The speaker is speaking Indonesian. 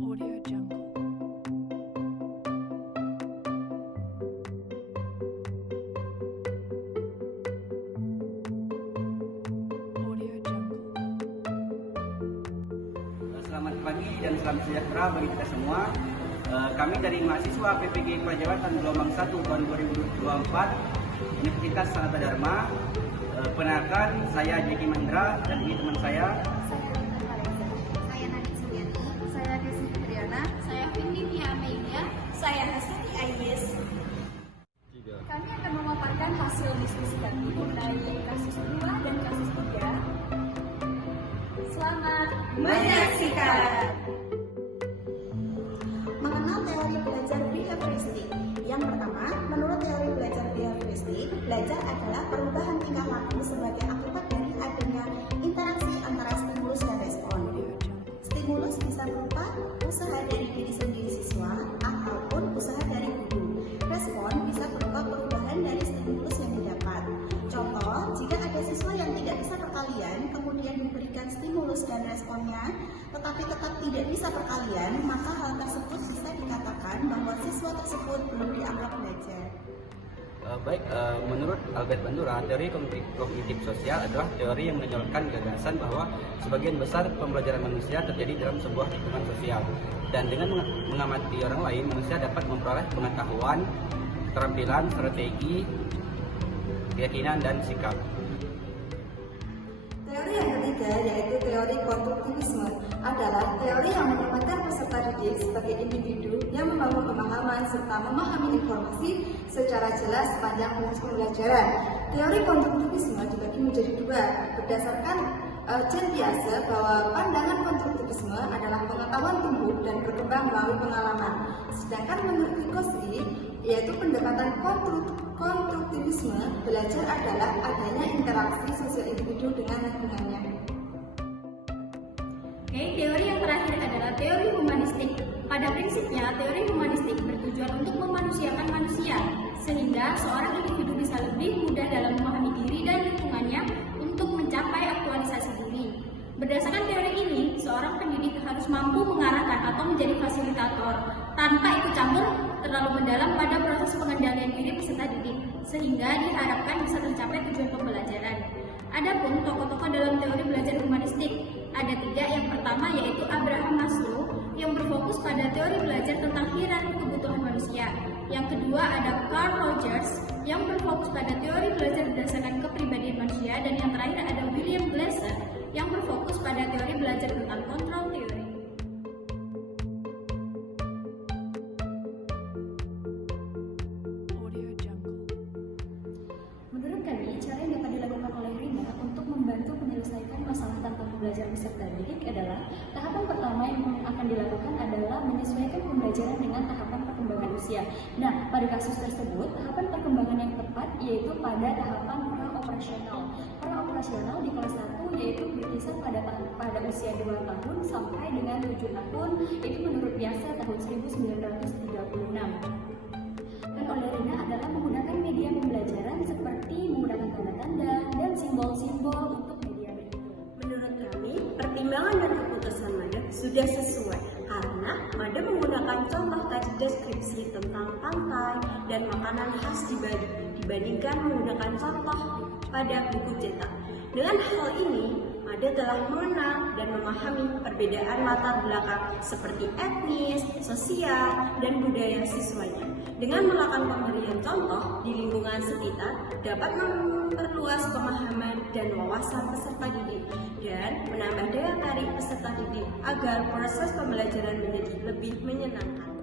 Audio Jungle. Audio Jungle. Selamat pagi dan salam sejahtera bagi kita semua. Kami dari mahasiswa PPG Prajawatan Gelombang 1 tahun 2024 Universitas Sanata Dharma. Perkenalkan, saya Jeki Mandra dan ini teman saya. Saya Nadine Suryani, saya Desi Fitriana, saya Vindi Nia Amelia, saya Hastati Ayes. Kami akan memaparkan hasil diskusi kami mengenai kasus 2 dan kasus 3. Selamat menyaksikan. Mengenal teori belajar behavioristik. Yang pertama, menurut teori belajar behavioristik, belajar adalah perubahan tingkah laku sebagai akibat dari adanya interaksi antara stimulus dan respon. Stimulus bisa berupa usaha dari diri sendiri siswa ataupun usaha dari guru. Respon bisa berupa perubahan dari stimulus yang didapat. Contoh, jika ada siswa yang tidak bisa perkalian, kemudian diberikan stimulus dan responnya, tetapi tetap tidak bisa perkalian, maka hal tersebut bisa dikatakan bahwa siswa tersebut belum dianggap belajar. Menurut Albert Bandura, teori kognitif sosial adalah teori yang menyorotkan gagasan bahwa sebagian besar pembelajaran manusia terjadi dalam sebuah lingkungan sosial, dan dengan mengamati orang lain, manusia dapat memperoleh pengetahuan, keterampilan, strategi, keyakinan, dan sikap. Teori yang ketiga yaitu teori konstruktivisme adalah teori yang menempatkan peserta didik sebagai individu yang membangun pemahaman serta memahami informasi secara jelas sepanjang proses pembelajaran. Teori konstruktivisme dibagi menjadi dua berdasarkan Jen Piaget bahwa pandangan konstruktivisme adalah pengetahuan tumbuh dan berkembang melalui pengalaman. Sedangkan menurut Vygotsky, yaitu pendekatan konstruktivisme, belajar adalah adanya interaksi sosial individu dengan lingkungannya. Oke, teori yang terakhir adalah teori humanistik. Pada prinsipnya, teori humanistik bertujuan untuk memanusiakan manusia, sehingga seorang individu bisa lebih mudah dalam memahami diri dan lingkungannya untuk mencapai aktualisasi diri. Berdasarkan teori ini, seorang pendidik harus mampu mengarahkan atau menjadi fasilitator tanpa ikut campur terlalu mendalam pada proses pengendalian diri peserta didik, sehingga diharapkan bisa tercapai tujuan pembelajaran. Adapun tokoh-tokoh dalam teori belajar humanistik, ada 3. Yang pertama yaitu Abraham Maslow yang berfokus pada teori belajar tentang hierarki kebutuhan manusia. Yang kedua ada Carl Rogers yang berfokus pada teori belajar berdasarkan kepribadian manusia, dan yang terakhir ada William Glasser yang berfokus pada teori belajar tentang kontrol teori. Audio Jungle. Menurut kami, cara yang dapat dilakukan oleh Rina untuk membantu menyelesaikan masalah tanpa pembelajar peserta didik adalah tahapan pertama yang akan dilakukan adalah menyesuaikan pembelajaran dengan tahapan perkembangan usia. Nah, pada kasus tersebut, tahapan perkembangan yang tepat yaitu pada tahapan pra-operasional. Pra-operasional di kelas 1 yaitu berkisar pada usia 2 tahun sampai dengan 7 tahun, itu menurut Piaget tahun 1936. Dan oleh Rina adalah menggunakan media pembelajaran seperti menggunakan tanda-tanda dan simbol-simbol untuk media itu. Menurut kami, pertimbangan dan keputusan Made sudah sesuai karena Made menggunakan contoh teks deskripsi tentang pantai dan makanan khas di Bali dibandingkan menggunakan contoh pada buku cetak. Dengan hal ini, Made telah mengenal dan memahami perbedaan latar belakang seperti etnis, sosial, dan budaya siswanya. Dengan melakukan pemberian contoh di lingkungan sekitar dapat memperluas pemahaman dan wawasan peserta didik dan menambah daya tarik peserta didik agar proses pembelajaran menjadi lebih menyenangkan.